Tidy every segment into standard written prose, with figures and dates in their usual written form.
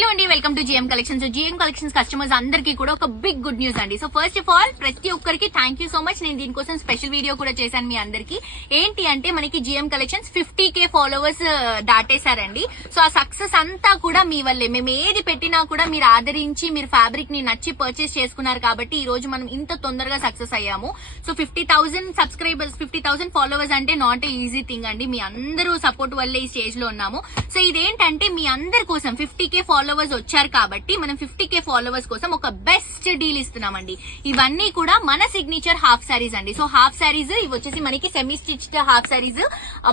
Hello అండి, welcome to GM collections. GM collections customers అందరికీ కూడా ఒక బిగ్ గుడ్ న్యూస్ అండి. సో ఫస్ట్ ఆఫ్ ఆల్ ప్రతి ఒక్కరికి థ్యాంక్ యూ సో మచ్. నేను దీనికోసం స్పెషల్ వీడియో కూడా చేశాను మీ అందరికి. ఏంటి అంటే మనకి జిఎం కలెక్షన్స్ 50K ఫాలోవర్స్ దాటేశారండి. సో ఆ సక్సెస్ అంతా కూడా మీ వల్లే. మేము ఏది పెట్టినా కూడా మీరు ఆదరించి మీరు ఫ్యాబ్రిక్ ని నచ్చి పర్చేస్ చేసుకున్నారు కాబట్టి ఈ రోజు మనం ఇంత తొందరగా సక్సెస్ అయ్యాము. సో 50,000 సబ్స్క్రైబర్స్, 50,000 ఫాలోవర్స్ అంటే నాట్ ఏ ఈజీ థింగ్ అండి. మీ అందరూ సపోర్ట్ వల్లే ఈ స్టేజ్ లో ఉన్నాము. సో ఇదేంటంటే మీ అందరి కోసం 50K ఫాలోవర్స్ వచ్చారు కాబట్టి మనం 50K ఫాలోవర్స్ కోసం ఒక బెస్ట్ డీల్ ఇస్తున్నామండి. ఇవన్నీ కూడా మన సిగ్నేచర్ హాఫ్ సారీస్ అండి. సో హాఫ్ సారీస్ ఇవి వచ్చేసి మనకి సెమీ స్టిచ్డ్ హాఫ్ సారీస్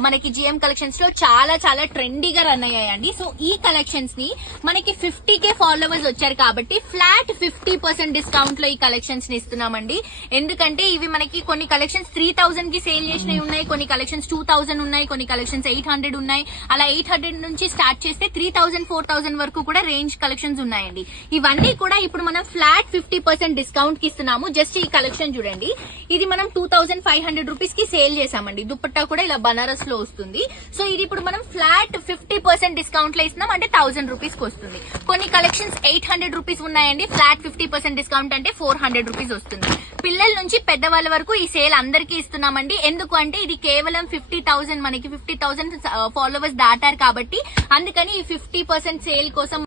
మనకి జిఎం కలెక్షన్స్ లో చాలా చాలా ట్రెండీగా రన్ అయ్యాయండి. సో ఈ కలెక్షన్స్ ని మనకి 50K ఫాలోవర్స్ వచ్చారు కాబట్టి ఫ్లాట్ 50% డిస్కౌంట్ లో ఈ కలెక్షన్స్ ని ఇస్తున్నామండి. ఎందుకంటే ఇవి మనకి కొన్ని కలెక్షన్స్ 3,000 కి సేల్ చేసినవి ఉన్నాయి, కొన్ని కలెక్షన్స్ 2,000 ఉన్నాయి, కొన్ని కలెక్షన్స్ 800 ఉన్నాయి. అలా 800 నుంచి స్టార్ట్ చేస్తే 3,000 4,000 వరకు కూడా రేంజ్ కలెక్షన్స్ ఉన్నాయండి. ఇవన్నీ కూడా ఇప్పుడు మనం ఫ్లాట్ 50% డిస్కౌంట్ కి ఇస్తున్నాము. జస్ట్ ఈ కలెక్షన్ చూడండి, ఇది మనం 2,500 రూపీస్ కి సేల్ చేసామండి. దుపట్టా కూడా ఇలా బనారస్ లో వస్తుంది. సో ఇది ఇప్పుడు మనం ఫ్లాట్ 50% డిస్కౌంట్ లో ఇస్తున్నాం, అంటే 1,000 రూపీస్ కి వస్తుంది. కొన్ని కలెక్షన్స్ 800 రూపీస్ ఉన్నాయండి. ఫ్లాట్ 50% డిస్కౌంట్ అంటే 400 రూపీస్ వస్తుంది. పిల్లల నుంచి పెద్దవాళ్ళ వరకు ఈ సేల్ అందరికీ ఇస్తున్నామండి. ఎందుకు అంటే ఇది కేవలం 50,000 మనకి 50,000 ఫాలోవర్స్ దాటారు కాబట్టి అందుకని ఈ 50% సేల్ కోసం